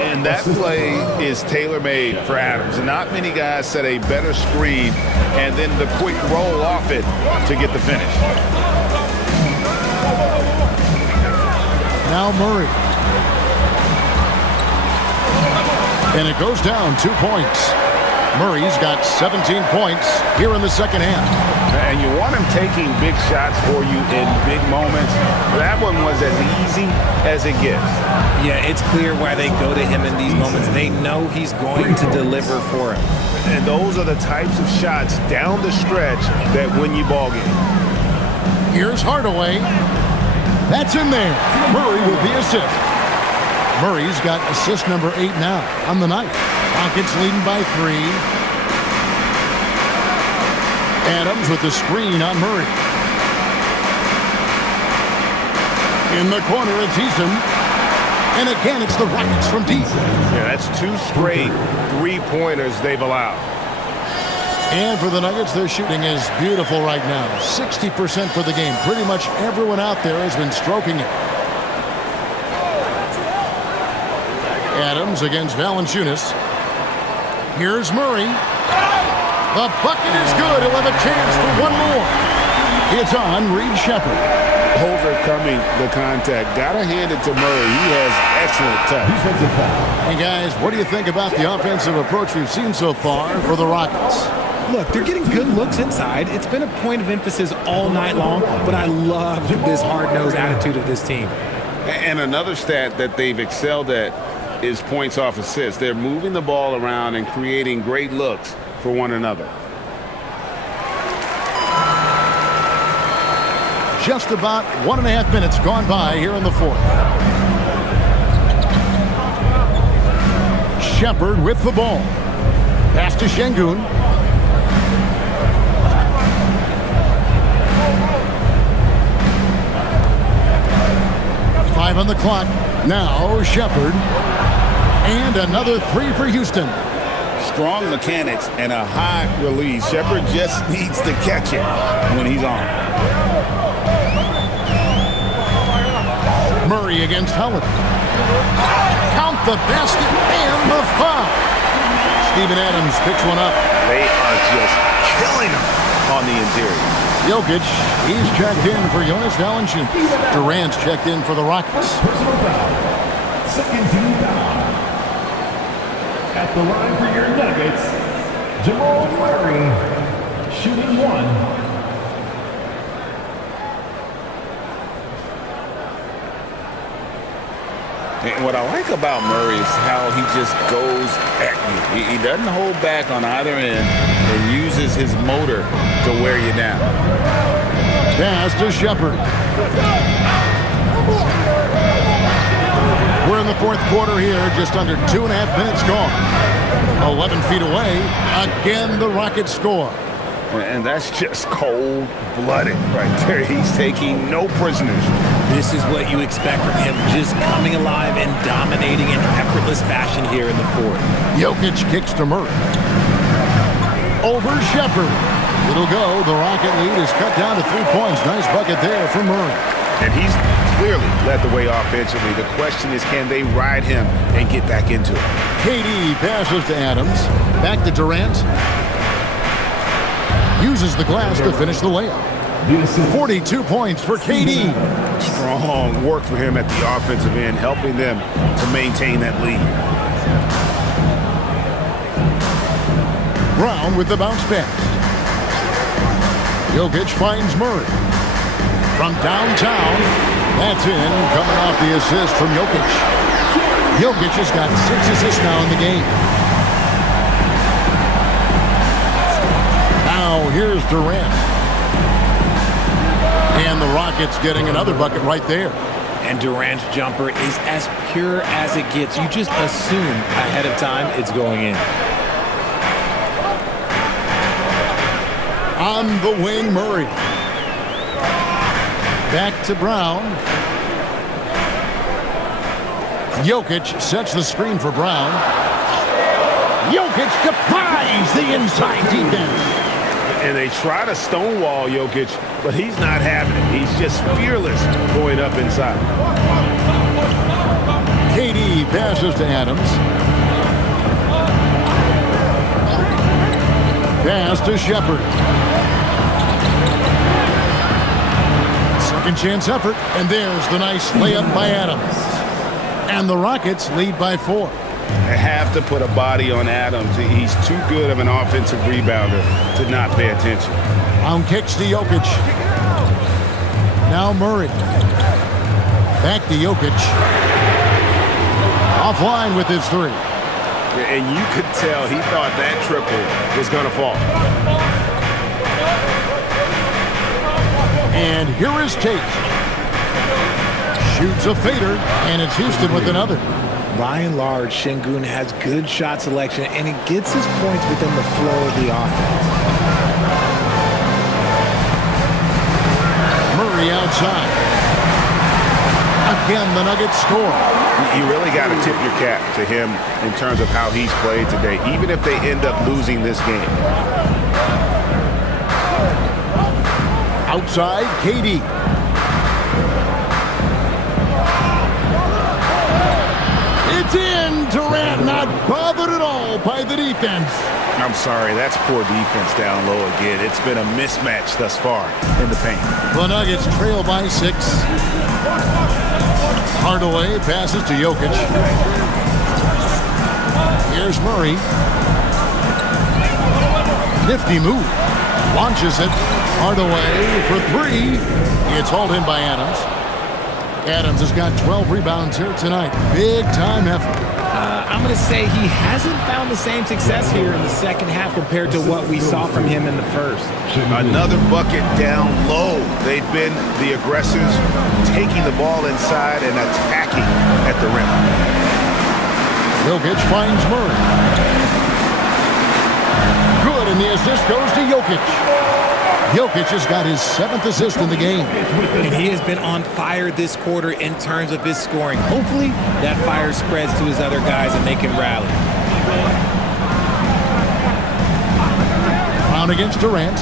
And that play is tailor-made for Adams. Not many guys set a better screen and then the quick roll off it to get the finish. Now Murray. And it goes down 2 points. Murray's got 17 points here in the second half. And you want him taking big shots for you in big moments. That one was as easy as it gets. Yeah, it's clear why they go to him in these moments. They know he's going to deliver for him. And those are the types of shots down the stretch that win you ball games. Here's Hardaway. That's in there. Murray with the assist. Murray's got assist number 8 now on the night. Rockets leading by 3. Adams with the screen on Murray. In the corner, it's Eason. And again, it's the Rockets from deep. Yeah, that's 2 straight 3-pointers they've allowed. And for the Nuggets, their shooting is beautiful right now. 60% for the game. Pretty much everyone out there has been stroking it. Adams against Valanciunas. Here's Murray. The bucket is good. He'll have a chance for one more. It's on Reed Shepherd. Overcoming the contact. Gotta hand it to Murray. He has excellent touch. And guys, what do you think about the offensive approach we've seen so far for the Rockets? Look, they're getting good looks inside. It's been a point of emphasis all night long, but I love this hard-nosed attitude of this team. And another stat that they've excelled at is points off assists. They're moving the ball around and creating great looks for one another. Just about 1.5 minutes gone by here in the fourth. Shepherd with the ball. Pass to Şengün. Five on the clock. Now Shepherd. And another 3 for Houston. Strong mechanics and a high release. Shepherd just needs to catch it when he's on. Murray against Howard. Count the basket and the foul. Steven Adams picks one up. They are just killing him on the interior. Jokic, he's checked in for Jonas Valanciunas. Durant's checked in for the Rockets. Personal foul. Second team foul. At the line for your Nuggets, Jamal Murray, shooting 1. And what I like about Murray is how he just goes at you. He doesn't hold back on either end and uses his motor to wear you down. Pass to Shepherd. We're in the fourth quarter here, just under 2.5 minutes gone. 11 feet away, again the Rockets score. And that's just cold-blooded right there. He's taking no prisoners. This is what you expect from him, just coming alive and dominating in effortless fashion here in the fourth. Jokic kicks to Murray. Over Shepherd. It'll go. The Rocket lead is cut down to 3 points. Nice bucket there for Murray. And he's clearly led the way offensively. The question is, can they ride him and get back into it? KD passes to Adams. Back to Durant. Uses the glass to finish the layup. 42 points for KD. Strong work for him at the offensive end, helping them to maintain that lead. Brown with the bounce pass. Jokic finds Murray. From downtown, that's in, coming off the assist from Jokic. Jokic has got 6 assists now in the game. Now Now here's Durant. And the Rockets getting another bucket right there. And Durant's jumper is as pure as it gets. You just assume ahead of time it's going in. On the wing, Murray. Back to Brown. Jokic sets the screen for Brown. Jokic defies the inside defense. And they try to stonewall Jokic, but he's not having it. He's just fearless going up inside. KD passes to Adams. Pass to Shepard. Second chance effort, and there's the nice layup by Adams. And the Rockets lead by 4. They have to put a body on Adams. He's too good of an offensive rebounder to not pay attention. Brown kicks to Jokic. Now Murray. Back to Jokic. Offline with his 3. And you could tell he thought that triple was going to fall. And here is Tate. Shoots a fader, and it's Houston with another. By and large, Şengün has good shot selection, and he gets his points within the flow of the offense. Murray outside. Again, the Nuggets score. You really got to tip your cap to him in terms of how he's played today, even if they end up losing this game. Outside, KD. It's in. Durant not bothered at all by the defense. I'm sorry, that's poor defense down low again. It's been a mismatch thus far in the paint. The Nuggets trail by 6. Hardaway passes to Jokic. Here's Murray. Nifty move. Launches it. Hardaway for 3. It's hauled in by Adams. Adams has got 12 rebounds here tonight. Big time effort. I'm going to say he hasn't found the same success here in the second half compared to what we saw from him in the first. Another bucket down low. They've been the aggressors, taking the ball inside and attacking at the rim. Jokic finds Murray. Good, and the assist goes to Jokic. Jokic has got his 7th assist in the game. And he has been on fire this quarter in terms of his scoring. Hopefully, that fire spreads to his other guys and they can rally. Brown against Durant.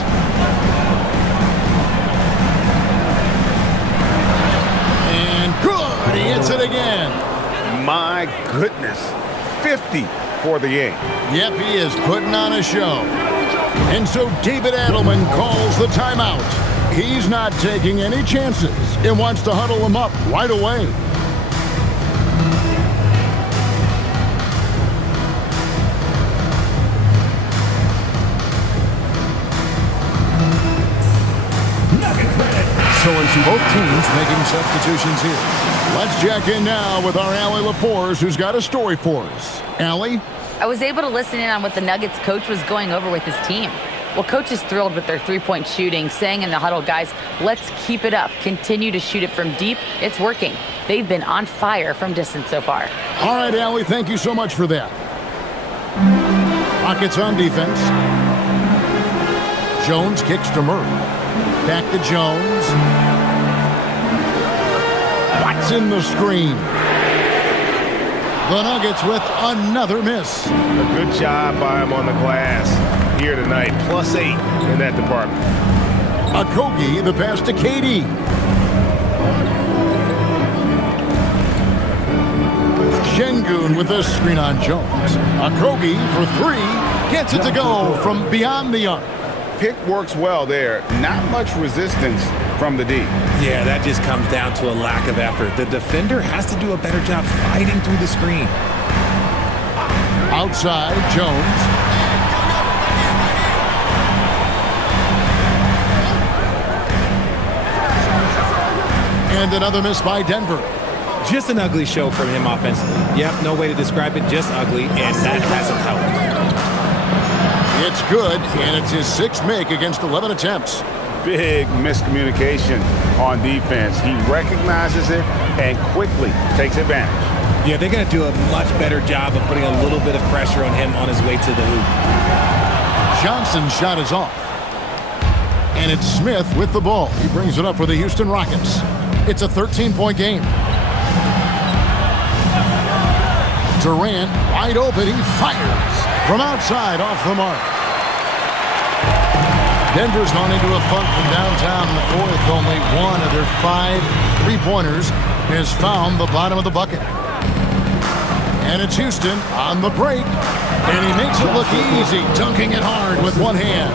And good, he hits it again. My goodness, 50 for the game. Yep, he is putting on a show. And so David Adelman calls the timeout. He's not taking any chances and wants to huddle him up right away. So it's both teams making substitutions here. Let's check in now with our Allie LaForce, who's got a story for us. Allie? I was able to listen in on what the Nuggets coach was going over with his team. Well, coach is thrilled with their three-point shooting, saying in the huddle, guys, let's keep it up. Continue to shoot it from deep. It's working. They've been on fire from distance so far. All right, Allie, thank you so much for that. Rockets on defense. Jones kicks to Murray. Back to Jones. Watson the screen. The Nuggets with another miss. A good job by him on the glass here tonight. +8 in that department. Okogie, the pass to KD. Şengün with the screen on Jones. Okogie for 3. Gets it to go from beyond the arc. Pick works well there. Not much resistance from the D. Yeah, that just comes down to a lack of effort. The defender has to do a better job fighting through the screen. Outside, Jones. And another miss by Denver. Just an ugly show from him offensively. Yep, no way to describe it, just ugly, and that hasn't helped. It's good, and it's his 6th make against 11 attempts. Big miscommunication on defense. He recognizes it and quickly takes advantage. Yeah, they're going to do a much better job of putting a little bit of pressure on him on his way to the hoop. Johnson's shot is off. And it's Smith with the ball. He brings it up for the Houston Rockets. It's a 13-point game. Durant, wide open, he fires from outside off the mark. Denver's gone into a funk from downtown in the 4th. Only one of their 5 3-pointers has found the bottom of the bucket. And it's Houston on the break. And he makes it look easy, dunking it hard with one hand.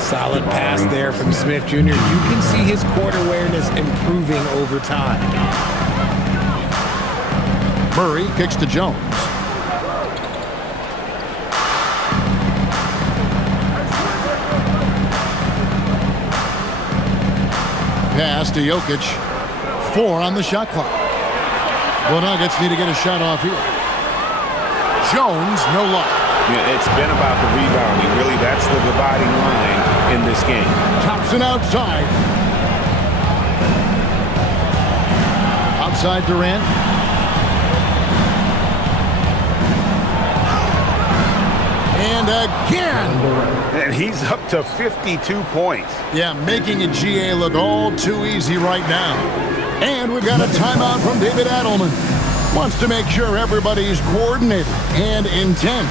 Solid pass there from Smith Jr. You can see his court awareness improving over time. Murray kicks to Jones. Pass to Jokic. 4 on the shot clock. The Nuggets need to get a shot off here. Jones, no luck. Yeah, it's been about the rebounding. Really, that's the dividing line in this game. Thompson outside. Outside Durant. And again. And he's up to 52 points. Yeah, making a GA look all too easy right now. And we've got a timeout from David Adelman. Wants to make sure everybody's coordinated and intent.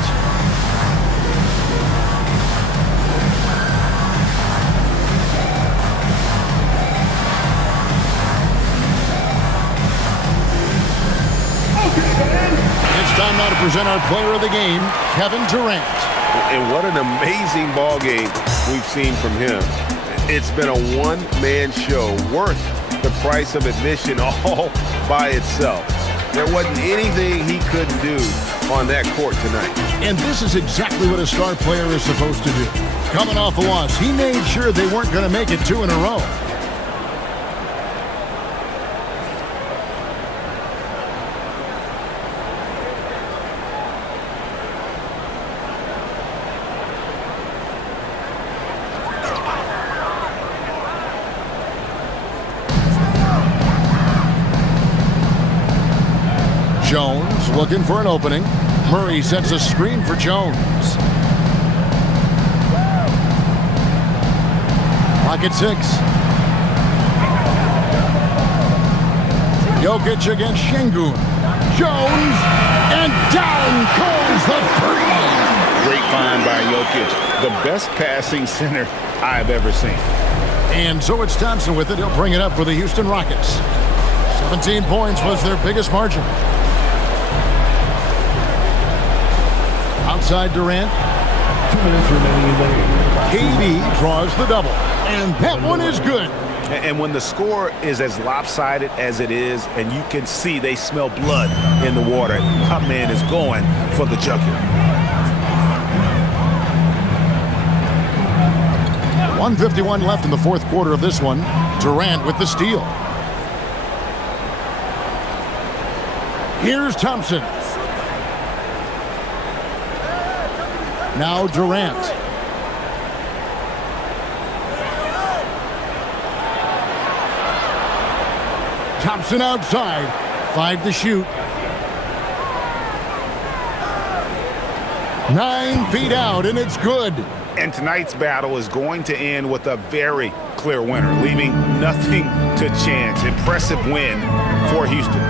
It's time now to present our player of the game, Kevin Durant. And what an amazing ball game we've seen from him. It's been a one-man show worth the price of admission all by itself. There wasn't anything he couldn't do on that court tonight. And this is exactly what a star player is supposed to do. Coming off a loss, he made sure they weren't going to make it 2 in a row. Jones looking for an opening. Murray sets a screen for Jones. Clock at 6. Jokic against Şengün. Jones, and down goes the 3. Great find by Jokic. The best passing center I've ever seen. And so it's Thompson with it. He'll bring it up for the Houston Rockets. 17 points was their biggest margin. Outside Durant. 2 minutes remaining in the game. KD draws the double. And that one is good. And when the score is as lopsided as it is, and you can see they smell blood in the water, my man is going for the jugular. 1:51 left in the 4th quarter of this one. Durant with the steal. Here's Thompson. Now Durant. Thompson outside. 5 to shoot. 9 feet out, and it's good. And tonight's battle is going to end with a very clear winner, leaving nothing to chance. Impressive win for Houston.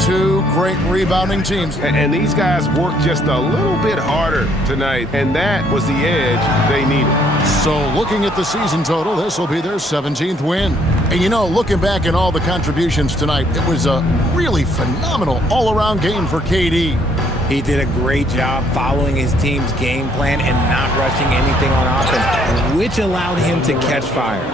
2 great rebounding teams. And these guys worked just a little bit harder tonight, and that was the edge they needed. So looking at the season total, this will be their 17th win. And you know, looking back at all the contributions tonight, it was a really phenomenal all-around game for KD. He did a great job following his team's game plan and not rushing anything on offense, which allowed him to catch fire.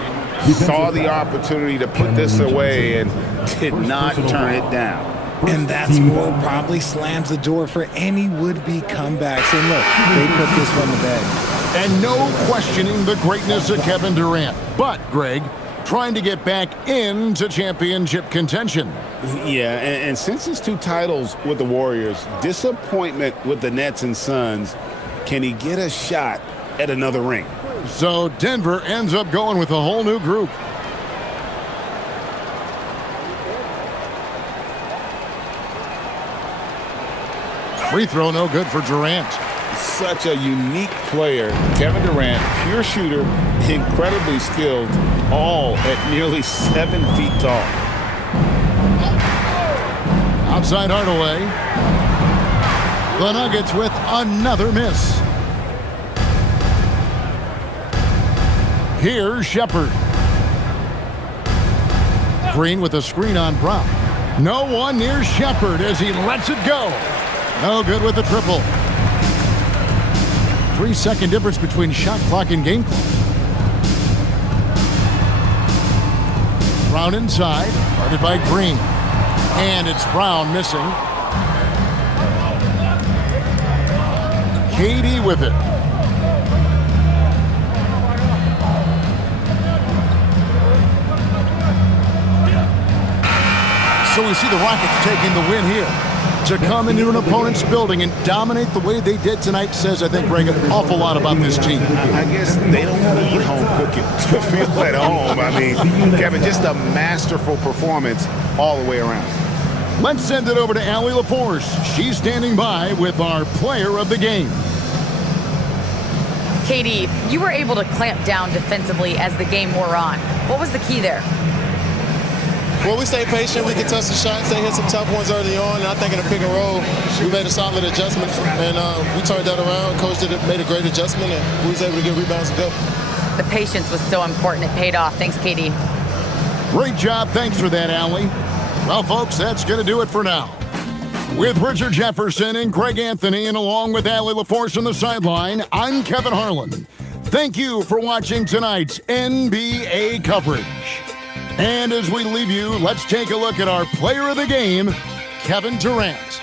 Saw the opportunity to put this away and did not turn it down. And that score probably slams the door for any would-be comebacks. And look, they put this one to bed. And no questioning the greatness of Kevin Durant. But, Greg, trying to get back into championship contention. Yeah, and since his 2 titles with the Warriors, disappointment with the Nets and Suns, can he get a shot at another ring. So Denver ends up going with a whole new group. Free throw no good for Durant. Such a unique player. Kevin Durant, pure shooter, incredibly skilled, all at nearly 7 feet tall. Outside Hardaway. The Nuggets with another miss. Here's Shepherd. Green with a screen on Brown. No one near Shepherd as he lets it go. No good with the triple. 3-second difference between shot clock and game clock. Brown inside, guarded by Green. And it's Brown missing. KD with it. So we see the Rockets taking the win here. To come into an opponent's building and dominate the way they did tonight says, I think, Greg, an awful lot about this team. I guess they don't need home cooking to feel at home. I mean, Kevin, just a masterful performance all the way around. Let's send it over to Allie LaForce. She's standing by with our player of the game. Katie, you were able to clamp down defensively as the game wore on. What was the key there? Well, we stayed patient. We contested shots. They hit some tough ones early on. And I think in the pick and roll, we made a solid adjustment. And we turned that around. Coach made a great adjustment, and we was able to get rebounds and go. The patience was so important. It paid off. Thanks, Katie. Great job. Thanks for that, Allie. Well, folks, that's going to do it for now. With Richard Jefferson and Greg Anthony, and along with Allie LaForce on the sideline, I'm Kevin Harlan. Thank you for watching tonight's NBA coverage. And as we leave you, let's take a look at our player of the game, Kevin Durant.